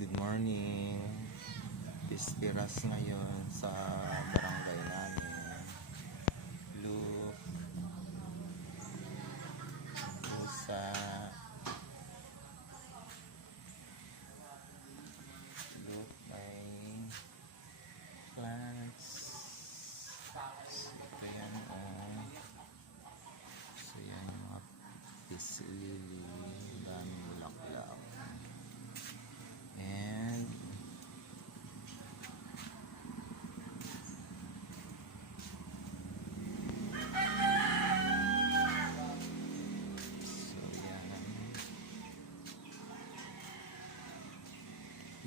Good morning. Pispiras ngayon sa barangay namin. Look. Pusa. Look, may plants. Ito yan, oh. So yan yung mga pisilili. Daming bulaklak. And so yan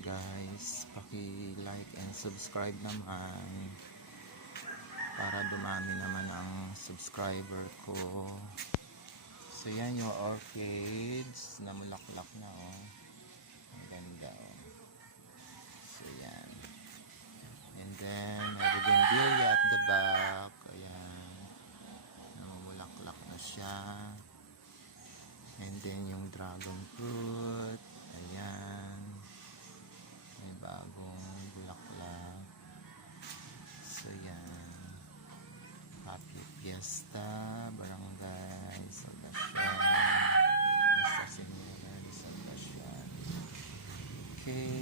guys, paki-like and subscribe naman para dumami naman ang subscriber ko. So yan yung orchids na mulaklak na, oh. Ang ganda, oh. So yan. And then may bougainvillea at the back. Ayan. Namumulaklak na siya. And then yung dragon fruit. Ayan. May bagong bulaklak. So yan. Happy Fiesta Barangay Salvacion. Basta Senora de Salvacion. Okay.